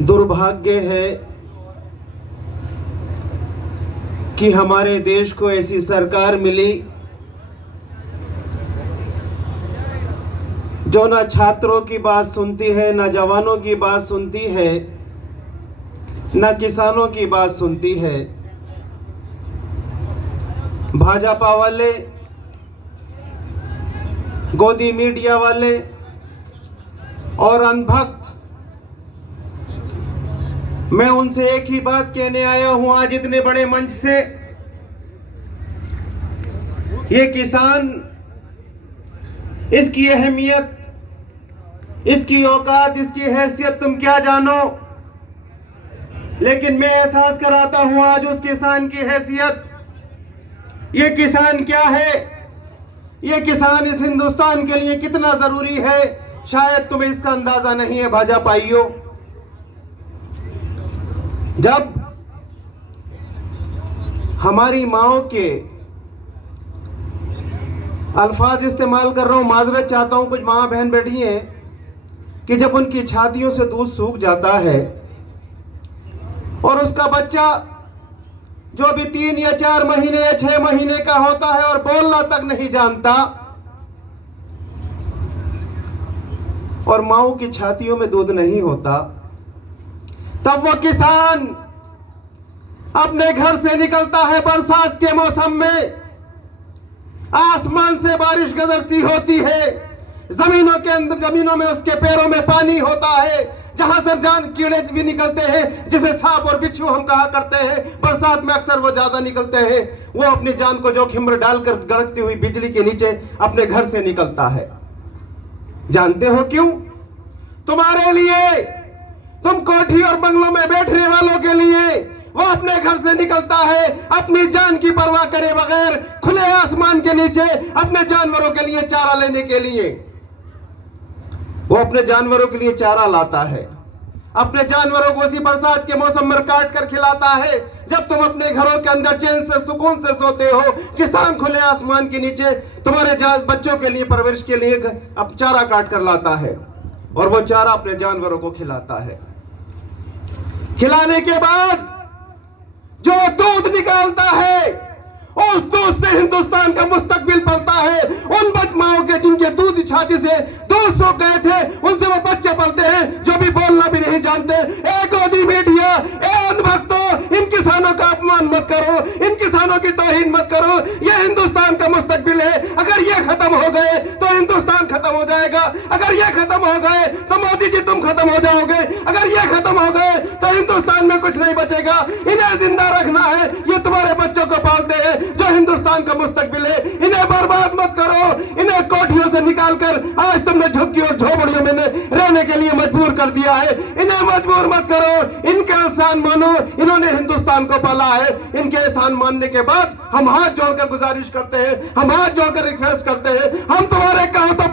दुर्भाग्य है कि हमारे देश को ऐसी सरकार मिली जो ना छात्रों की बात सुनती है, ना जवानों की बात सुनती है, ना किसानों की बात सुनती है। भाजपा वाले, गोदी मीडिया वाले और अंधभक्त, मैं उनसे एक ही बात कहने आया हूं आज इतने बड़े मंच से। ये किसान, इसकी अहमियत, इसकी औकात, इसकी हैसियत तुम क्या जानो, लेकिन मैं एहसास कराता हूं आज उस किसान की हैसियत। ये किसान क्या है, ये किसान इस हिंदुस्तान के लिए कितना जरूरी है, शायद तुम्हें इसका अंदाजा नहीं है भाजपाइयों। जब हमारी माओ के अल्फाज इस्तेमाल कर रहा हूं, माजरत चाहता हूं, कुछ मां बहन बैठी हैं कि जब उनकी छातियों से दूध सूख जाता है और उसका बच्चा जो भी 3 या 4 महीने या 6 महीने का होता है और बोलना तक नहीं जानता, और माओ की छातियों में दूध नहीं होता, तब वो किसान अपने घर से निकलता है बरसात के मौसम में। आसमान से बारिश गरजती होती है, जमीनों के अंदर, जमीनों में उसके पैरों में पानी होता है, जहां से जान कीड़े भी निकलते हैं, जिसे सांप और बिच्छू हम कहा करते हैं। बरसात में अक्सर वो ज्यादा निकलते हैं। वो अपनी जान को जोखिम में डालकर गरजती हुई बिजली के नीचे अपने घर से निकलता है। जानते हो क्यों? तुम्हारे लिए, तुम कोठी और बंगलों में बैठने वालों के लिए वो अपने घर से निकलता है अपनी जान की परवाह करे बगैर, खुले आसमान के नीचे अपने जानवरों के लिए चारा लेने के लिए। वो अपने जानवरों के लिए चारा लाता है, अपने जानवरों को उसी बरसात के मौसम में काट कर खिलाता है। जब तुम अपने घरों के अंदर चैन से, सुकून से सोते हो, किसान खुले आसमान के नीचे तुम्हारे बच्चों के लिए, परवरिश के लिए अब चारा काट कर लाता है और वो चारा अपने जानवरों को खिलाता है। खिलाने के बाद जो दूध निकालता है, उस दूध से हिंदुस्तान का मुस्तकबिल पलता है। उन माओं के जिनके दूध छाती से दूध सूख गए थे, उनसे वो बच्चे पलते हैं जो भी बोलना भी नहीं जानते। ए गोदी मीडिया, ए अंधभक्तों, इन किसानों का अपमान मत करो, इन किसानों की तौहीन मत करो। ये हिंदुस्तान का मुस्तकबिल है। अगर ये खत्म हो गए तो हिंदुस्तान खत्म हो जाएगा। अगर ये खत्म हो गए तो मोदी जी तुम खत्म हो जाओगे। अगर ये खत्म हो गए तो हिंदुस्तान में कुछ नहीं बचेगा। इन्हें जिंदा रखना है, ये तुम्हारे बच्चों को पालते हैं जो हिंदुस्तान का मुस्तकबिल है। इन्हें बर्बाद मत करो, इन्हें कोठियों से निकालकर आज तुमने झुग्गी और झोपड़ियों में रहने के लिए मजबूर कर दिया है। इन्हें मजबूर मत करो, इनके एहसान मानो। इन्होंने हिंदुस्तान को पाला है। इनके एहसान मानने के बाद हम हाथ जोड़कर गुजारिश करते हैं, हम हाथ जोड़कर रिक्वेस्ट करते हैं, हम तुम्हारे कहो तो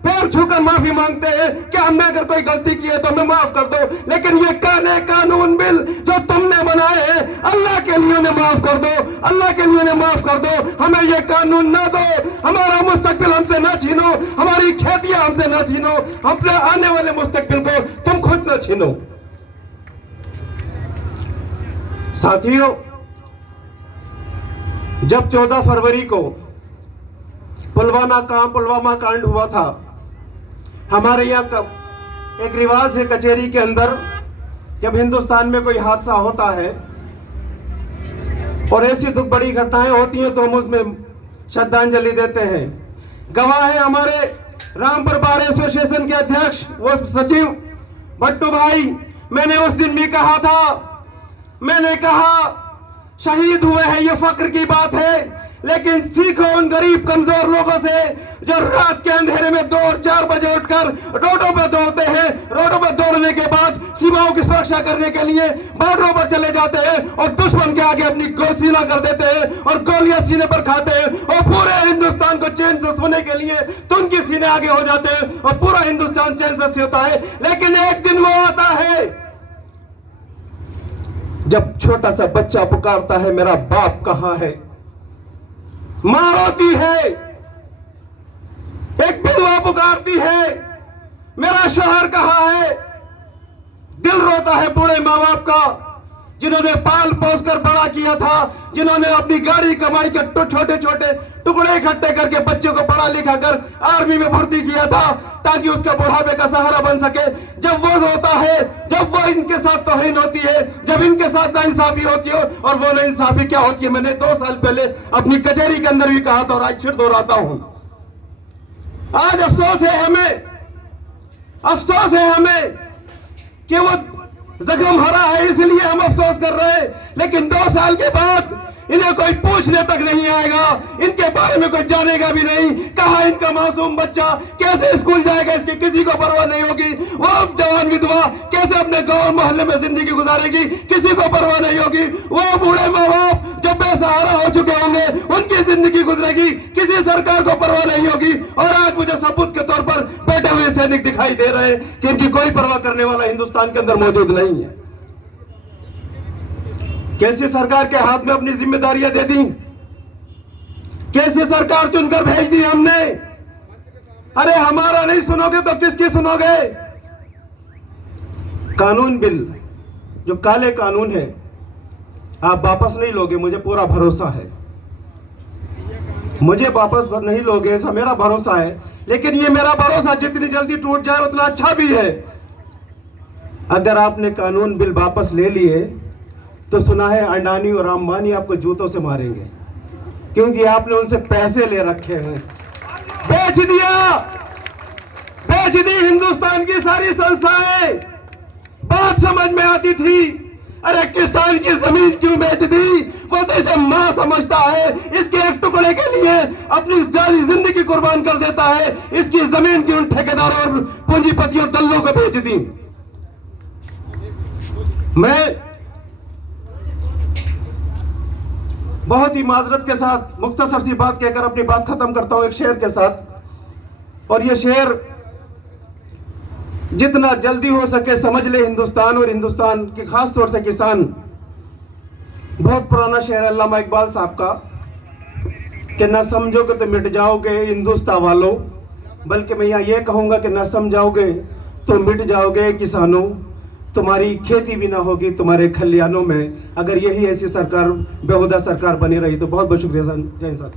पैर छूकर माफी मांगते हैं कि हमने अगर कोई गलती की है तो हमें माफ कर दो। लेकिन ये कानून बिल जो तुमने बनाए हैं, अल्लाह के लिए उन्हें माफ कर दो, अल्लाह के लिए उन्हें माफ कर दो। हमें ये कानून ना दो, हमारा मुस्तकबिल हमसे ना छीनो, हमारी खेतियां हमसे ना छीनो, अपने आने वाले मुस्तकबिल को तुम खुद ना छीनो। साथियों, जब 14 फरवरी को पुलवामा कांड हुआ था, हमारे यहाँ एक रिवाज है कचहरी के अंदर, जब हिंदुस्तान में कोई हादसा होता है और ऐसी दुख बड़ी घटनाएं होती हैं तो हम उसमें श्रद्धांजलि देते हैं। गवाह है हमारे रामपुर बार एसोसिएशन के अध्यक्ष, वो सचिव भट्टू भाई। मैंने उस दिन भी कहा था, मैंने कहा शहीद हुए हैं ये फक्र की बात है, लेकिन सीखो उन गरीब कमजोर लोगों से जो रात के अंधेरे में 2 और 4 बजे उठकर रोडों पर दौड़ते हैं। रोडों पर दौड़ने के बाद सीमाओं की सुरक्षा करने के लिए बॉर्डरों पर चले जाते हैं और दुश्मन के आगे अपनी सीना कर देते हैं और गोलियां सीने पर खाते हैं और पूरे हिंदुस्तान को चैन से सोने के लिए तो उनके सीने आगे हो जाते हैं और पूरा हिंदुस्तान चैन से सोता है। लेकिन एक दिन वो आता है जब छोटा सा बच्चा पुकारता है, मेरा बाप कहां है? मां रोती है, एक विधवा पुकारती है, मेरा शोहर कहां है? दिल जिक्र होता है बूढ़े माँ बाप का, जिन्होंने पाल पोस कर बड़ा किया था, जिन्होंने अपनी गाड़ी कमाई के छोटे छोटे टुकड़े इकट्ठे करके बच्चों को पढ़ा लिखा कर आर्मी में भर्ती किया था ताकि उसका बुढ़ापे का सहारा बन सके। जब वो होता है, जब वो इनके साथ तौहीन होती है, जब इनके साथ नाइंसाफी होती है, और वो नाइंसाफी क्या होती है मैंने 2 साल पहले अपनी कचहरी के अंदर भी कहा था और आज फिर दोहराता हूं। आज अफसोस है हमें कि वो जख्म हरा है, इसलिए हम अफसोस कर रहे हैं, लेकिन 2 साल के बाद इन्हें कोई पूछने तक नहीं आएगा, इनके बारे में कोई जानेगा भी नहीं। कहा इनका मासूम बच्चा कैसे स्कूल जाएगा, इसकी किसी को परवाह नहीं होगी। वो जवान विधवा कैसे अपने गांव मोहल्ले में जिंदगी गुजारेगी, किसी को परवाह नहीं होगी। वो बूढ़े माँ बाप जो बेसहारा हो चुके होंगे, उनकी जिंदगी गुजरेगी, किसी सरकार को परवाह नहीं होगी। और आज मुझे सबूत के तौर पर बैठे हुए सैनिक दिखाई दे रहे हैं कि इनकी कोई परवाह करने वाला हिंदुस्तान के अंदर मौजूद नहीं है। कैसी सरकार के हाथ में अपनी जिम्मेदारियां दे दी, कैसी सरकार चुनकर भेज दी हमने। अरे हमारा नहीं सुनोगे तो किसकी सुनोगे। कानून बिल जो काले कानून है आप वापस नहीं लोगे, मुझे पूरा भरोसा है, मुझे वापस नहीं लोगे ऐसा मेरा भरोसा है। लेकिन ये मेरा भरोसा जितनी जल्दी टूट जाए उतना अच्छा भी है। अगर आपने कानून बिल वापस ले लिए तो सुना है अडानी और अंबानी आपको जूतों से मारेंगे, क्योंकि आपने उनसे पैसे ले रखे हैं। बेच दी हिंदुस्तान की सारी संस्थाएं। बात समझ में आती थी, अरे किसान की जमीन क्यों बेच दी, वो तो इसे मां समझता है, इसके एक टुकड़े के लिए अपनी सारी जिंदगी कुर्बान कर देता है। इसकी जमीन की उन ठेकेदारों और पूंजीपतियों दल्लों को बेच दी। मैं बहुत ही माजरत के साथ मुख्तसर सी बात कहकर अपनी बात खत्म करता हूं एक शेर के साथ, और यह शेर जितना जल्दी हो सके समझ ले हिंदुस्तान और हिंदुस्तान के खास तौर से किसान। बहुत पुराना शेर है अल्लामा इकबाल साहब का कि ना समझोगे तो मिट जाओगे हिंदुस्तान वालों, बल्कि मैं यहां यह कहूंगा कि ना समझाओगे तो मिट जाओगे किसानों। तुम्हारी खेती भी ना होगी तुम्हारे खलियानों में, अगर यही ऐसी सरकार बेहुदा सरकार बनी रही तो। बहुत बहुत शुक्रिया जय हिंद साहब।